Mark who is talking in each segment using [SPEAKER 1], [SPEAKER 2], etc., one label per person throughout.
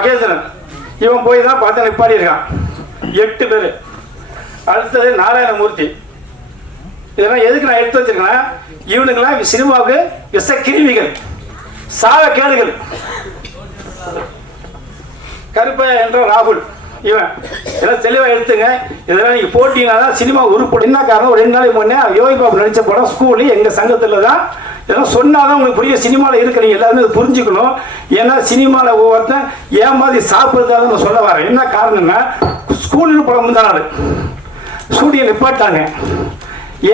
[SPEAKER 1] மகேந்திரன். இவன் போய் தான் பார்த்து நிப்பாடி இருக்கான். எட்டு பேர். அடுத்தது நாராயணமூர்த்தி. இதெல்லாம் எதுக்கு நான் எடுத்து வச்சிருக்கேன்னா இவனுங்களாம் சினிமாவுக்கு விஷ கிருமிகள் சாக கேடுகள். கருப்ப என்ற ராகுல் இவன். இதெல்லாம் தெளிவாக எடுத்துங்க. இதெல்லாம் நீங்கள் போட்டிங்கன்னா தான் சினிமா உருப்படும் என்ன காரணம். ஒரு ரெண்டு நாளைக்கு முன்னே யோகி பாபு நடித்த படம் ஸ்கூலு எங்கள் சங்கத்தில் தான் இதெல்லாம் சொன்னால் தான் உங்களுக்கு புரிய சினிமாவில் இருக்கிறீங்க எல்லாருமே இதை புரிஞ்சுக்கணும். ஏன்னா சினிமாவில் ஒவ்வொருத்தன் ஏமாதி சாப்பிட்றதாக நான் சொல்ல வரேன். என்ன காரணம்னா ஸ்கூலில் படம் முந்தா நாள் ஸ்டூடியோ நிப்பாட்டாங்க.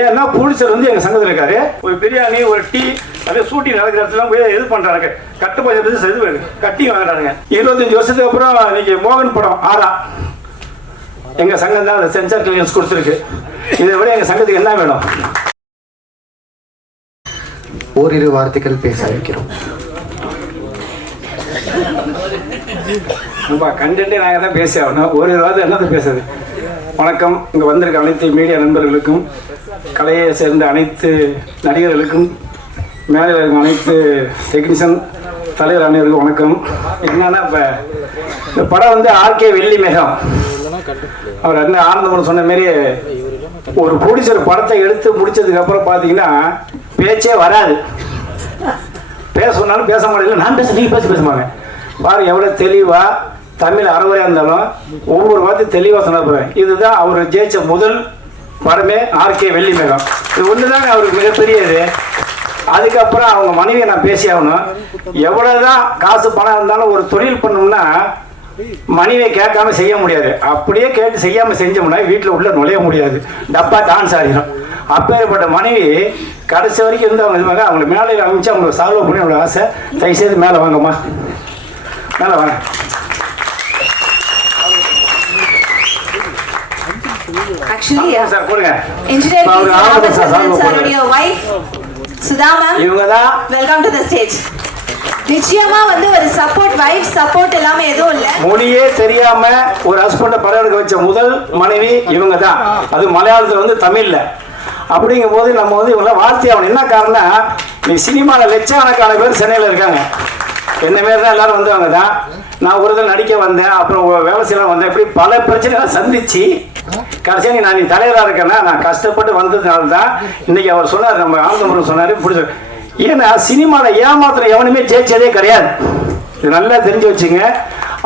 [SPEAKER 1] ஏன்னா புளிச்சர் வந்து எங்கள் சங்கத்தில் இருக்காரு. ஒரு பிரியாணி ஒரு டீ அப்படியே சூட்டி நடக்கிற இடத்துல போய் இது பண்ணுறாங்க கட்டு பஞ்சத்து இது கட்டி வாங்குறாங்க இருபத்தஞ்சி வருஷத்துக்கு அப்புறம் இன்னைக்கு மோகன் படம் ஆறா. எங்கள் சங்கம் தான் அந்த சென்சார் கிளியன்ஸ் கொடுத்துருக்கு. இதை விட எங்கள் சங்கத்துக்கு என்ன வேணும்?
[SPEAKER 2] ஓரிரு வார்த்தைகள் பேச வைக்கிறோம்.
[SPEAKER 1] ரொம்ப கண்டென்ட்டே நாங்கள் தான் பேசி ஆகணும் ஒரு வாரம் என்னது பேசுறது? வணக்கம். இங்கே வந்திருக்க அனைத்து மீடியா நண்பர்களுக்கும் கலையை சேர்ந்த அனைத்து நடிகர்களுக்கும் மேலே இருக்கும் அனைத்து டெக்னீஷியன் தலைவர் அனைவருக்கும் வணக்கம். என்னன்னா இப்போ இந்த படம் வந்து ஆர்கே வெள்ளி மேகம் அவர் என்ன ஆனந்தமன் சொன்ன மாரி ஒரு ப்ரொடியூசர் படத்தை எடுத்து முடிச்சதுக்கு அப்புறம் பார்த்தீங்கன்னா பேச்சே வராது. பேச சொன்னாலும் பேச மாட்டேங்குது நான் பேச நீ பேச பேசுவாங்க பாரு எவ்வளோ தெளிவாக தமிழ் அறவுரையாக இருந்தாலும் ஒவ்வொரு வார்த்தையும் தெளிவாக சொன்ன இதுதான் அவர் ஜெயிச்ச முதல் படமே ஆர்கே வெள்ளி மேகம் இது ஒன்று தாங்க அவருக்கு மிகப்பெரியது. அதுக்கப்புறம் அவங்க மனைவியை நான் பேசி ஆகணும். எவ்வளோதான் காசு பணம் இருந்தாலும் ஒரு தொழில் பண்ணோம்னா மனைவியை கேட்காம செய்ய முடியாது. அப்படியே கேட்டு செய்யாம செஞ்சோம்னா வீட்டில் உள்ள நுழைய முடியாது. டப்பா டான்ஸ் ஆடிடும் அப்பேற்பட்ட மனைவி கடைசி வரைக்கும் இருந்து அவங்க இது பண்ணாங்க, அவங்களை மேலே அமைச்சு அவங்களை சால்வ் பண்ணி அவங்களோட ஆசை. தயவுசெய்து மேலே வாங்கம்மா. மேலே வாங்க.
[SPEAKER 3] Uh,
[SPEAKER 1] sir Anand sir
[SPEAKER 3] Sudha ma'am
[SPEAKER 1] இவங்க தான்
[SPEAKER 3] வெல்கம் டு த ஸ்டேஜ் நிச்சயமா வந்து ஒரு சப்போர்ட் வைஃப் சப்போர்ட் எல்லாமே எதுவும் இல்ல.
[SPEAKER 1] மொழியே தெரியாம ஒரு ஹஸ்பண்ட படம் எடுக்க வச்ச முதல் மனைவி இவங்க தான் அது மலையாளத்துல வந்து தமிழ்ல. அப்படிங்கும் போது நம்ம வந்து இவங்கள வாழ்த்தி ஆகணும். என்ன காரணம் நீ சினிமாவில் லட்சக்கணக்கான பேர் சென்னையில் இருக்காங்க. என்ன மாரி தான் எல்லாரும் வந்தவங்க தான் நான் ஒரு தடவை நடிக்க வந்தேன். அப்புறம் வேலை செய்யலாம் வந்தேன். இப்படி பல பிரச்சனைகளை சந்திச்சு கடைசியாக நீ நான் நீ தலைவராக இருக்கேன்னா நான் கஷ்டப்பட்டு வந்ததுனால தான் இன்னைக்கு அவர் சொன்னார். நம்ம ஆனந்தபுரம் சொன்னார். பிடிச்ச ஏன்னா சினிமாவில் ஏமாத்துற எவனுமே ஜெயிச்சதே கிடையாது. இது நல்லா தெரிஞ்சு வச்சுங்க.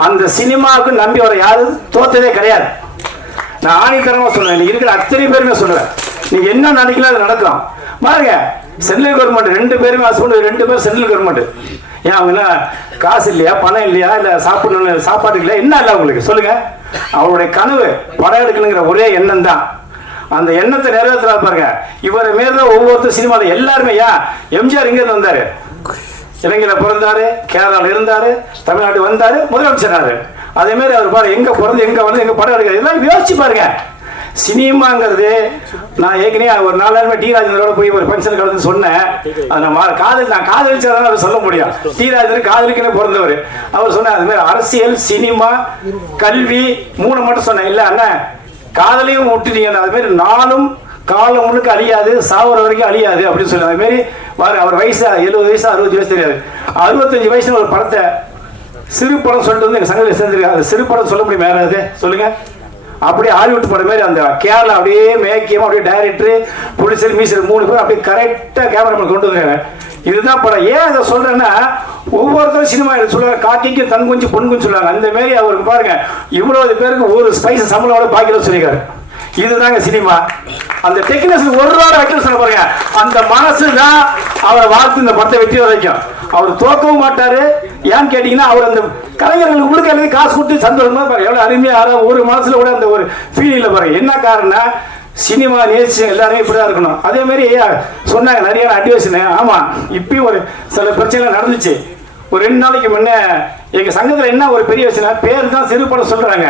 [SPEAKER 1] அந்த சினிமாவுக்கு நம்பி வர யாரும் தோத்ததே கிடையாது. நான் ஆணித்தரமாக சொல்றேன். இன்னைக்கு இருக்கிற அத்தனை பேருமே சொல்றேன். நீங்க என்ன நினைக்கலாம் அது நடக்கலாம். பாருங்க சென்ட்ரல் கவர்மெண்ட் ரெண்டு பேருமே ஹஸ்பண்ட் ரெண்டு பேரும் சென்ட்ரல் கவர்மெண்ட் ஏன் அவங்க என்ன காசு இல்லையா பணம் இல்லையா இல்ல சாப்பிடணும் சாப்பாடு இல்லையா என்ன இல்லை உங்களுக்கு சொல்லுங்க. அவருடைய கனவு படம் எடுக்கணுங்கிற ஒரே எண்ணம் தான் அந்த எண்ணத்தை நிறைவேற்றா பாருங்க. இவரை மாரி ஒவ்வொருத்தர் சினிமாவில் எல்லாருமே ஏன் எம்ஜிஆர் இருந்து வந்தார். இலங்கையில் பிறந்தாரு கேரளாவில் இருந்தார் தமிழ்நாடு வந்தார் முதலமைச்சர் அதே அவர் பாரு எங்கே பிறந்து எங்கே வந்து எங்கே படம் எடுக்கிறது எல்லாம் யோசிச்சு பாருங்க. சினிமாங்கிறது நான் ஏற்கனவே ஒரு நாலாயிரமே டி ராஜேந்திரோட போய் ஒரு ஃபங்க்ஷன் கலந்து சொன்னேன். அது நான் மா- காதல் நான் காதலிச்சாதான் அவர் சொல்ல முடியும். டி ராஜேந்திரன் காதலிக்கனே பிறந்தவர். அவர் சொன்னார் அது மாதிரி அரசியல் சினிமா கல்வி மூணு மட்டும் சொன்னேன். இல்லை அண்ணா காதலையும் விட்டுட்டீங்க அது மாதிரி நானும் காலம் முழுக்க அழியாது சாவர வரைக்கும் அழியாது அப்படின்னு சொல்லி அது மாதிரி அவர் வயசு எழுபது வயசு அறுபது வயசு தெரியாது. அறுபத்தஞ்சு வயசுல ஒரு படத்தை சிறு படம் சொல்லிட்டு வந்து எங்கள் சங்கத்தில் சேர்ந்துருக்காங்க. அந்த சிறு படம் சொல்ல முடியுமா? யாராவது சொல்லுங்க. அப்படியே ஹாலிவுட் படம் மாதிரி அந்த கேரளா அப்படியே மேக்கியமாக அப்படியே டைரக்டர் ப்ரொடியூசர் மீசர் மூணு பேர் அப்படியே கரெக்டாக கேமராமேன் கொண்டு வந்துருக்காங்க. இதுதான் படம். ஏன் அதை சொல்றேன்னா ஒவ்வொருத்தரும் சினிமா எடுத்து சொல்லுவாங்க காக்கிக்கு தன் குஞ்சு பொன் குஞ்சு சொல்லுவாங்க. அந்த மாரி அவருக்கு பாருங்க இவ்வளவு பேருக்கு ஒரு ஸ்பைஸ் சம்பளோட பாக்கியில் சொல்லியிருக்காரு. இதுதாங்க சினிமா. அந்த டெக்னீஷியன் ஒரு ரூபா வைக்கணும் சொல்ல பாருங்க. அந்த மனசு தான் அவரை வாழ்த்து இந்த படத்தை வெற்றி வரைக்கும். அவர் தோக்கவும் மாட்டாரு. ஏன்னு கேட்டீங்கன்னா அவர் அந்த கலைஞர்களுக்கு உங்களுக்கு காசு கொடுத்து சந்தோஷமா பாருங்க எவ்வளவு அருமையா ஒரு மனசுல கூட அந்த ஒரு ஃபீலிங்ல பாருங்க. என்ன காரணம் சினிமா நேசி எல்லாருமே இப்படிதான் இருக்கணும். அதே மாதிரி சொன்னாங்க நிறைய அட்வைஸ் ஆமா இப்பயும் ஒரு சில பிரச்சனை நடந்துச்சு. ஒரு ரெண்டு நாளைக்கு முன்ன எங்கள் சங்கத்தில் என்ன ஒரு பெரிய விஷயம் பேர் தான் சிறு படம் சொல்கிறாங்க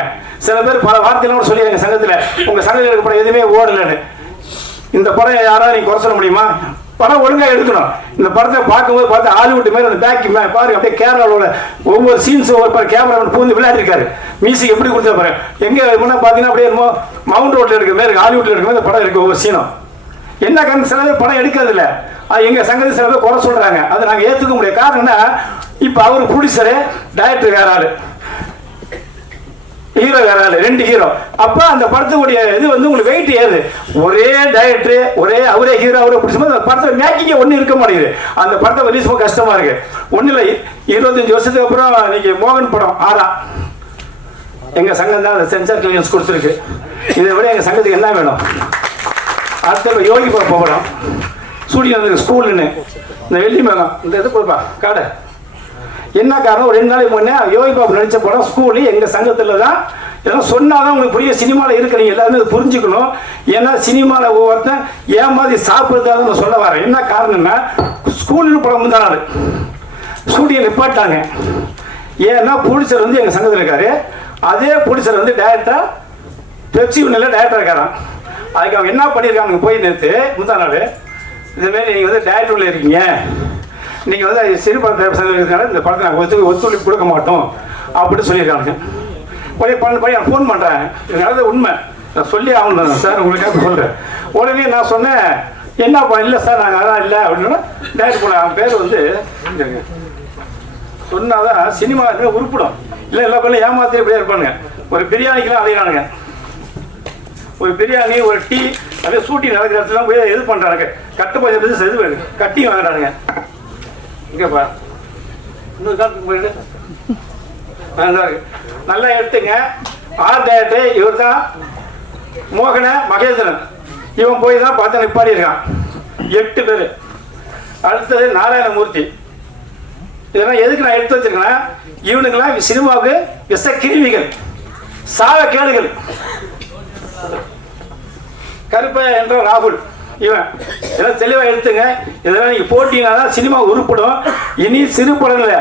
[SPEAKER 1] சில பேர் பல வார்த்தையெல்லாம் கூட சொல்லி எங்கள் சங்கத்தில் உங்கள் சங்கத்தில் இருக்க படம் எதுவுமே ஓடலன்னு. இந்த படம் யாராவது நீங்கள் குறை சொல்ல முடியுமா? படம் ஒழுங்காக எடுக்கணும். இந்த படத்தை பார்க்கும்போது பார்த்து ஹாலிவுட் மாதிரி அந்த பேக் பாருங்க அப்படியே கேரளாவோட ஒவ்வொரு சீன்ஸ் ஒவ்வொரு கேமரா பூந்து விளையாடிருக்காரு. மியூசிக் எப்படி கொடுத்தா பாருங்க எங்கே பார்த்தீங்கன்னா அப்படியே மவுண்ட் ரோட்ல இருக்கிற மாதிரி ஹாலிவுட்ல இருக்கிற மாதிரி படம் இருக்கு ஒவ்வொரு சீனும் என்ன கண் சில படம் எடுக்கிறது இல்ல அது எங்கள் சங்கத்தில் சில பேர் குறை சொல்கிறாங்க அதை நாங்கள் ஏற்றுக்க முடியாது. காரணம் என்ன? இப்போ அவர் ப்ரொடியூசரு டைரக்டர் வேற ஆள். ஹீரோ வேற ஆள் ரெண்டு ஹீரோ அப்போ அந்த படத்துக்குடைய இது வந்து உங்களுக்கு வெயிட் ஏறுது ஒரே டைரக்டர் ஒரே அவரே ஹீரோ அவரே பிடிச்சும்போது அந்த படத்தை மேக்கிங்க ஒன்றும் இருக்க மாட்டேங்குது. அந்த படத்தை ரிலீஸ் பண்ண கஷ்டமாக இருக்கு. ஒன்றும் இல்லை இருபத்தஞ்சி வருஷத்துக்கு அப்புறம் இன்னைக்கு மோகன் படம் ஆறா. எங்கள் சங்கம் தான் அந்த சென்சார் கிளியன்ஸ் கொடுத்துருக்கு. இதை விட எங்கள் சங்கத்துக்கு என்ன வேணும்? அடுத்த யோகி பாப்பா படம். சூரியன் வந்து ஸ்கூல்னு இந்த வெள்ளி மேகம் இந்த இது கொடுப்பா காடை. என்ன காரணம்? ஒரு ரெண்டு நாளைக்கு முன்னே யோகி பாபு நடித்த படம் ஸ்கூலு எங்கள் சங்கத்தில் தான் இதெல்லாம் சொன்னால் தான் உங்களுக்கு புரிய சினிமாவில் இருக்கிறீங்க எல்லாருமே அதை புரிஞ்சுக்கணும். ஏன்னா சினிமாவில் ஒவ்வொருத்தன் ஏன் மாதிரி சாப்பிட்றதாக நான் சொல்ல வரேன். என்ன காரணம்னா ஸ்கூலில் படம் முந்தா நாள். ஸ்டூடியோ நிப்பாட்டாங்க. ஏன்னா ப்ரொடியூசர் வந்து எங்கள் சங்கத்தில் இருக்காரு. அதே ப்ரொடியூசர் வந்து டேரக்டாக பெப்சி ஒன்றில் டேரக்டர் இருக்காரான் அதுக்கு அவங்க என்ன பண்ணியிருக்காங்க போய் நேற்று முந்தா நாள். இதுமாரி நீங்கள் வந்து டேரக்டரில் இருக்கீங்க. நீங்கள் வந்து சிறு இருக்கிறதுனால இந்த படத்தை நாங்கள் ஒத்து ஒத்துழைப்பு கொடுக்க மாட்டோம். அப்படின்னு சொல்லியிருக்காங்க உடனே பண்ண பையன் ஃபோன் பண்ணுறேன் அது உண்மை. நான் சொல்லி ஆகணும். சார் உங்களுக்காக சொல்கிறேன் உடனே நான் சொன்னேன் என்னப்பா இல்லை சார் நாங்கள் அதான் இல்லை. அப்படின்னா டேரக்ட் போன அவன் பேர் வந்து சொன்னால் சொன்னாதான் சினிமா உருப்பிடும். இல்லை எல்லா பேரும் ஏமாத்திரி இப்படியே இருப்பானுங்க. ஒரு பிரியாணிக்கெல்லாம் அலையிறானுங்க. ஒரு பிரியாணி ஒரு டீ அப்படியே சூட்டி நடக்கிற இடத்துல போய் இது பண்ணுறாங்க கட்டு பஞ்சம் இது கட்டி வாங்குறானுங்க. இங்கேப்பா. இன்னொரு காலத்துக்கு போயிடு. நல்லா எடுத்துங்க. ஆர் இவர் தான் மோகன மகேந்திரன். இவன் போய் தான் பார்த்து நிப்பாடி இருக்கான். எட்டு பேர். அடுத்தது நாராயணமூர்த்தி. இதெல்லாம் எதுக்கு நான் எடுத்து வச்சிருக்கேன்னா இவனுங்கெல்லாம் சினிமாவுக்கு விஷ கிருமிகள் சாக கேடுகள். கருப்ப என்ற ராகுல். இவன் இதெல்லாம் தெளிவாக எடுத்துங்க. இதெல்லாம் நீங்கள் போட்டிங்கன்னா தான் சினிமா உருப்படும். இனி சிறு படங்கள் இல்லை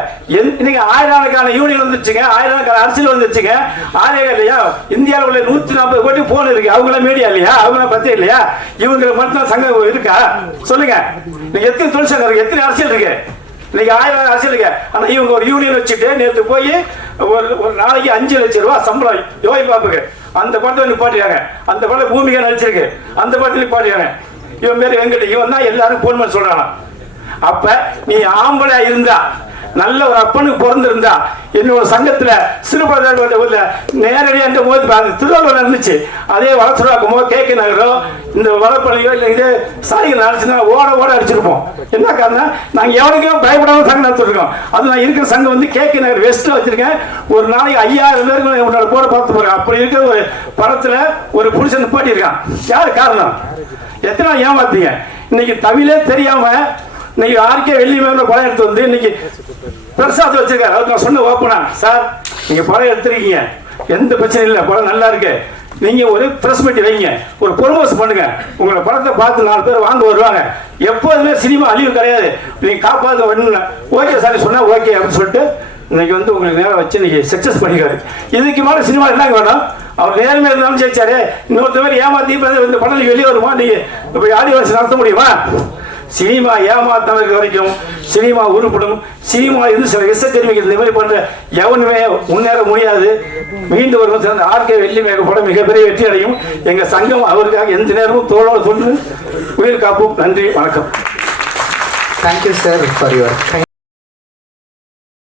[SPEAKER 1] இன்னைக்கு ஆயிரக்கணக்கான யூனியன் வந்துச்சுங்க ஆயிரக்கணக்கான அரசியல் வந்துருச்சுங்க. ஆயிரம் இல்லையா? இந்தியாவில் உள்ள நூற்றி நாற்பது கோடி போன் இருக்கு. அவங்களாம் மீடியா இல்லையா? அவங்களாம் பற்றி இல்லையா? இவங்களுக்கு மட்டும் சங்கம் இருக்கா? சொல்லுங்க. நீங்கள் எத்தனை தொழிற்சங்கம் இருக்கு? எத்தனை அரசியல் இருக்கு? இன்னைக்கு ஆயிரம் அரசியல் இருக்கு. ஆனால் இவங்க ஒரு யூனியன் வச்சுட்டு நேற்று போய் ஒரு ஒரு நாளைக்கு அஞ்சு லட்சம் ரூபா சம்பளம். யோகி பாப்புக்கு அந்த படத்தை நிப்பாட்டியாங்க அந்த படம் பூமிகா நடிச்சிருக்கு. அந்த படத்தை நிப்பாட்டியாங்க இவன் பேர் வெங்கட் இவன் தான் எல்லாரும் போன் பண்ணி சொல்றானா. அப்ப நீ ஆம்பளை இருந்தா நல்ல ஒரு அப்பனுக்கு பிறந்திருந்தா என்னோட சங்கத்துல சிறுபட நேரடியாக என்ற போது அது திருவள்ளுவர் இருந்துச்சு அதே வளர்த்துறாக்குமோ கே கே நகரோ இந்த வளர்ப்பனையோ இல்லை இதே சாலைகள் அடிச்சுன்னா ஓட ஓட அடிச்சிருப்போம். என்ன காரணம் நாங்கள் எவனுக்கும் பயப்படாம சங்கம் நடத்திருக்கோம் அது நான் இருக்கிற சங்கம் வந்து கே கே நகர் வெஸ்ட்டில் வச்சிருக்கேன். ஒரு நாளைக்கு ஐயாயிரம் பேருக்கு உன்னோட போட பார்த்து போறேன் அப்படி இருக்கிற ஒரு படத்தில் ஒரு புருஷன் போட்டியிருக்கான் யார் காரணம்? எத்தனை நாள் ஏமாத்தீங்க இன்னைக்கு தமிழே தெரியாம இன்னைக்கு ஆர்கே வெள்ளி மேல படம் எடுத்து வந்து இன்னைக்கு பிரசாத் வச்சிருக்காரு. அவருக்கு நான் சொன்ன ஓப்பனா சார் நீங்க படம் எடுத்துருக்கீங்க. எந்த பிரச்சனையும் இல்லை. படம் நல்லா இருக்கு. நீங்க ஒரு பிரஸ் மீட் வைங்க. ஒரு ப்ரொமோஸ் பண்ணுங்க. உங்களை படத்தை பார்த்து நாலு பேர் வாங்க வருவாங்க. எப்போதுமே சினிமா அழிவு கிடையாது. நீங்க காப்பாற்ற ஓகே சார் சொன்னா ஓகே அப்படின்னு சொல்லிட்டு இன்னைக்கு வந்து உங்களுக்கு நேரம் வச்சு இன்னைக்கு சக்சஸ் பண்ணிக்காரு. இதுக்கு மேலே சினிமா என்னங்க வேணும்? அவர் நேர்மையாக இருந்தாலும் ஜெயிச்சாரு. இன்னொருத்த மாதிரி ஏமாத்தி இப்ப இந்த படம் வெளியே வருமா? நீங்கள் இப்போ ஆதிவாசி நடத்த முடியுமா? சினிமா ஏமாத்தாம வரைக்கும் சினிமா உருப்படும். சினிமா இது சில விசக்கருவிகள் இந்த மாதிரி பண்ணுற எவனுமே முன்னேற முடியாது. மீண்டும் ஒரு சிறந்த ஆர்கே வெள்ளி மேக படம் மிகப்பெரிய வெற்றி அடையும். எங்கள் சங்கம் அவருக்காக எந்த நேரமும் தோளோடு தொன்று உயிர் காப்போம். நன்றி வணக்கம்.
[SPEAKER 2] Thank you sir for your.